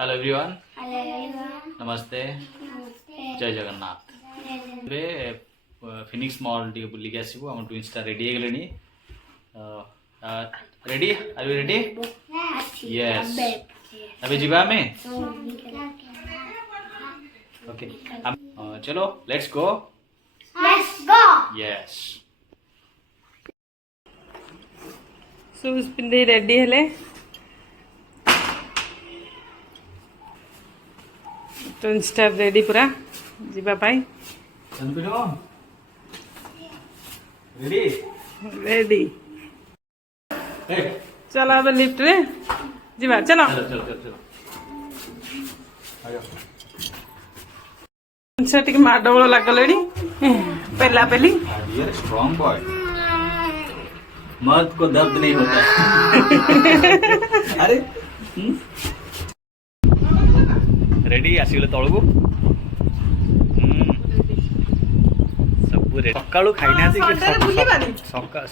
Hello everyone, hello everyone, नमस्ते, नमस्ते, जय जगन्नाथ। बे फिनिक्स मॉल टी बुलिक आसबू आम ट्विन स्टार रेडी हो गले। Ready are you ready? Yes, अबे जीवा में ओके चलो लेट्स गो। यस शूज पिंधि रेडी हेले ट्विनस्टार रेडी पूरा जीवा पाई रेडी रेडी चलो अब लिफ्ट रे जीवा चलो चलो चलो चलो चलो आ जाओ। से टिके माडोल लागलेनी पेला पेली डियर स्ट्रांग बॉय, मर्द को दर्द नहीं होता। अरे रेडी आसीगले तलू सब रेडी सकाळू खाई ना सकाळ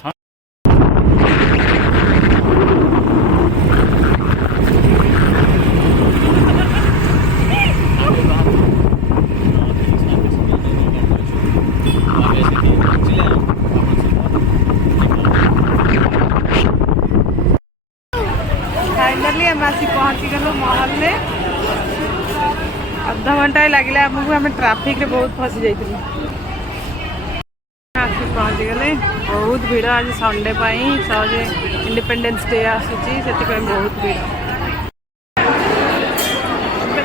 फाइनली हम आसी पहुँची गलु महल में अधा घंटा लगे आमको आम ट्राफिक रे बहुत फसी जाइए आसी पहुँची गले। बहुत भीड़ आज संडे सहजे इंडिपेंडेंस डे आसूची से बहुत भीड़।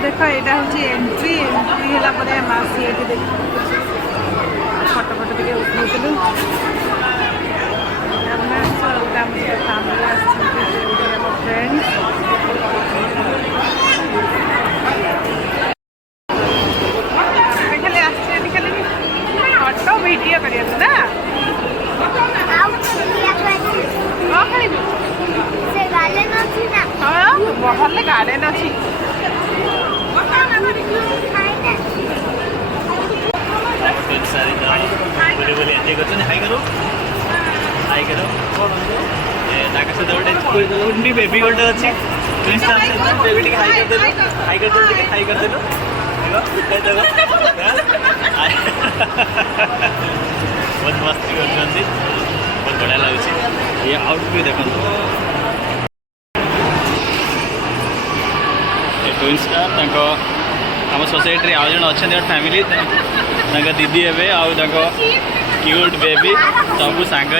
देख यहाँ हूँ एंट्री एंट्री है आसी ये फटो फटो टे उठेलु फ्रेंड्स फटो वीडियो करिया ना महल गार्डन अच्छी एंजॉय कर हाई करो हाई करो गोटे बेबी गोटे अच्छी बेबी टे हाई कर हाई कर हाई कर बहुत मस्ती कर बहुत बढ़िया लगुच ये आउट भी देखो ट्विन स्टार आम सोसाइटी आउ जन अच्छा फैमिली दीदी हे आउ क्यूट बेबी सब सांग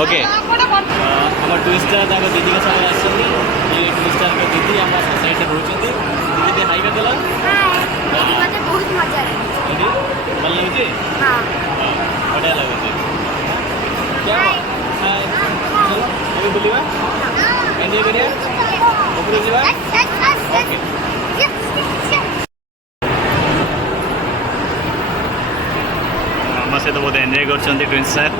ओके आम ट्विन स्टार दीदी के साथ आसती ट्विन स्टार दीदी आम सोसाइटी रोचे दीदी हाई कर देला भल लगे बढ़िया लगे क्या अभी बुलवा एंजॉय करिए ओके मामा से तो बहुत एंजॉय कर ट्विन स्टार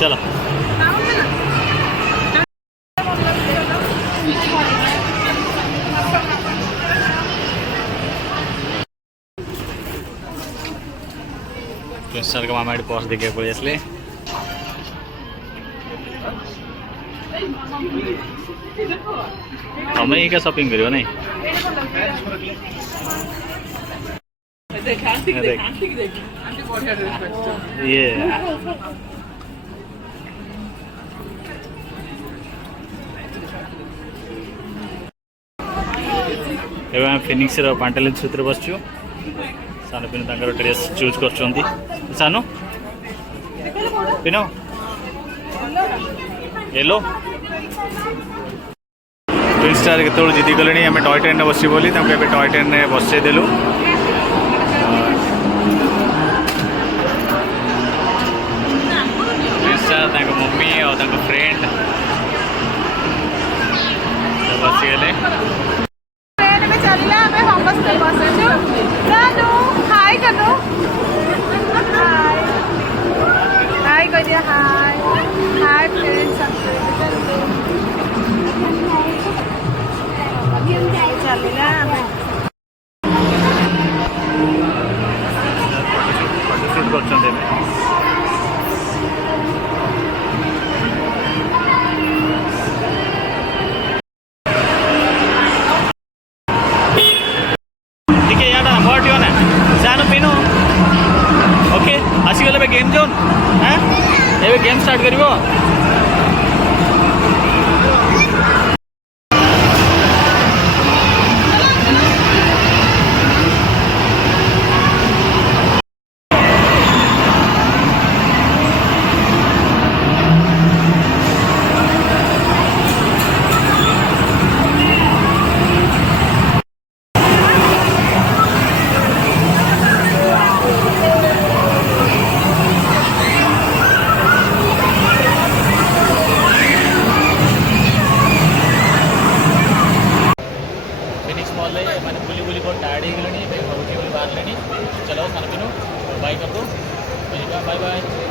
चलो ट्विनस्टार का मामा पर्स देखिए पड़े आसले तुम ये क्या शॉपिंग करियो नहीं ये एवं फिनिक्स पांटालिन सूत्र बसचु सानो पिनो तांकर ड्रेस चूज कर सानो पिनो येलो ट्विन स्टार के जिदी गले आम टॉय ट्रेन में बस बोली टॉय ट्रेन में बसई देलु ट्विन स्टार मम्मी और फ्रेंड बसीगले हाय करो हाय कर दिया हाय हाय फ्रेंड्स चलिए ଆସିଗଲେ ଏବେ ଗେମ୍ ଜୋନ୍ ଏବେ ଗେମ୍ ଷ୍ଟାର୍ଟ କରିବ फिनिक्स मॉल मैंने बुली बुली बहुत टायर्ड हो गए घर के बाहर चलो खाना पीनो बाय कर दो बाय बाय